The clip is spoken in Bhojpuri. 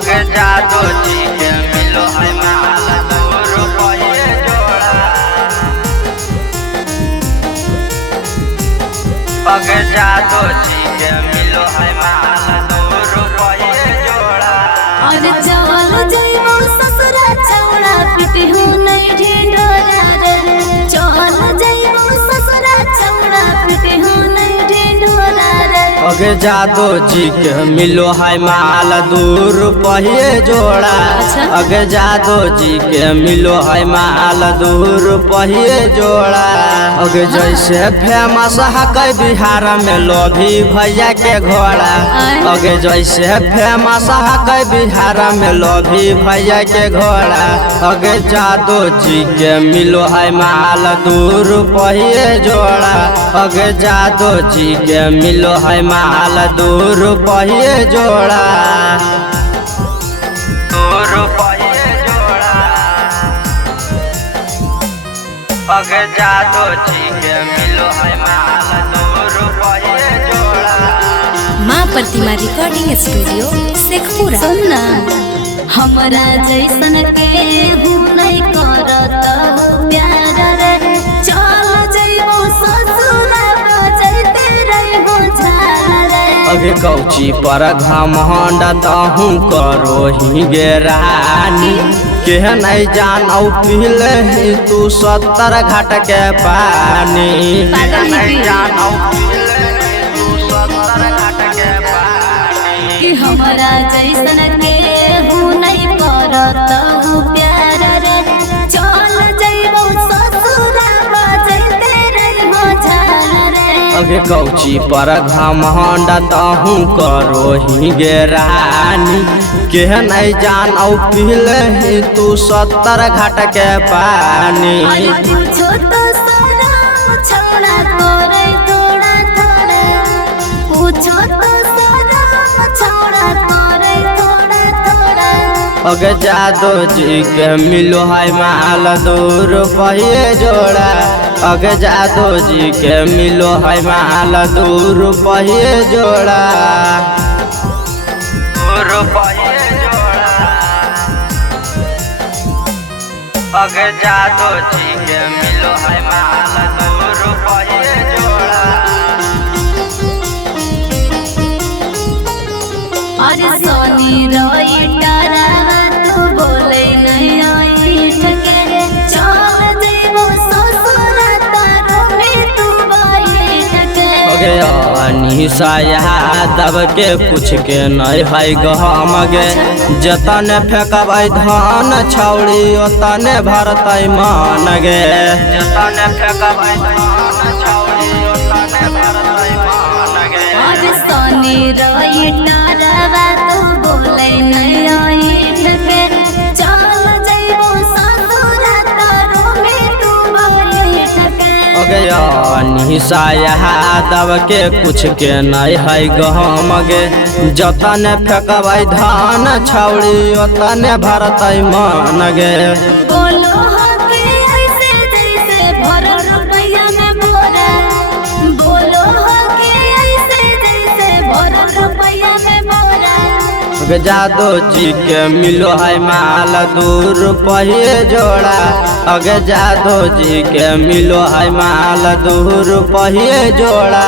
अगे जादू जी के मिलो है माल 2 रुपये जोड़ा। अगे जादू जी के मिलो है माल 2 रुपये जोड़ा। और चल जइबो ससुरा चौड़ा पिटी हूँ नहीं ढिंढोरा रे। चल जइबो ससुरा चौड़ा पिटी हूँ नहीं ढिंढोरा रे। अगे जादू जी के मिलो है माल 2 रुपये जोड़ा। अच्छा। अगे जादू जी के मिलो है माल 2 रुपये जोड़ा। अगे जैसे फेमस है बिहार में लोभी भैया के घोड़ा। अगे जैसे फेमस है बिहार में लोभी भैया के घोड़ा। अगे जादू जी के मिलो है माल 2 रुपये जोड़ा। अगे जादू जी के मिलो है माल 2 रुपये जोड़ा। 2 रुपये जोड़ा। अगे जादू जी के मिलो है माल 2 रुपये जोड़ा। माँ प्रतिमा रिकॉर्डिंग स्टूडियो शेखपुरा। सुनना हमरा जैसन के हूँ नहीं करत प्यार रे। चल जइबो ससुरा बजैते रहिबो झाल रे। अगे कौची पर घमंड तहूँ करो ही गे रानी। केह नहीं जानौ पीले ही तू 70 घाट के पानी। पागल है नहीं तू। जानौ पीले ही तू 70 घाट के पानी। कि हमरा जैसन के हूँ नहीं करत प्यार रे। चल जइबो ससुरा बजैते रहिबो झाल रे। अगे कौची पर घमंड तहूँ करो ही गे रानी। केह नहीं जानौ पीले ही तू 70 घाट के पानी। अरे पूछो तो सलाम छोड़ा तोरे थोड़ा थोड़ा। पूछो तो सलाम छोड़ा तोरे थोड़ा थोड़ा। अगे जादू जी के मिलो है माल 2 रुपये जोड़ा। अगे जादू जी के मिलो है माल 2 रुपये जोड़ा। 2 रुपये जोड़ा। अगे जादू जी के मिलो है माल 2 रुपये जोड़ा। अरे सोनी रोई डरावा तू बोले नहीं आई ठके। चल जइबो ससुरा तारो में तू बाई ठके। अगे अनिशा यादव के कुछ के नहीं है गहम गे। जतन फेंकबै धान छौड़ी ओतने भरतै मान गे। जतन फेंकबै धान छौड़ी ओतने भरतै मान गे। अरे सोनी रोई डरावा तू बोले नहीं आई ठके। चल जइबो ससुरा तारो में तू बाई ठके। अगे अनिशा यादव के कुछ के नहीं है गहम गे। जतन फेंकबै धान छौड़ी ओतने भरतै मान गे। बोलो हके ऐसे जैसे भर रुपया में बोरा। बोलो हके ऐसे जैसे भर रुपया में बोरा। अगे जादू जी के मिलो है माल 2 रुपये जोड़ा। अगे जादू जी के मिलो है माल 2 रुपये जोड़ा।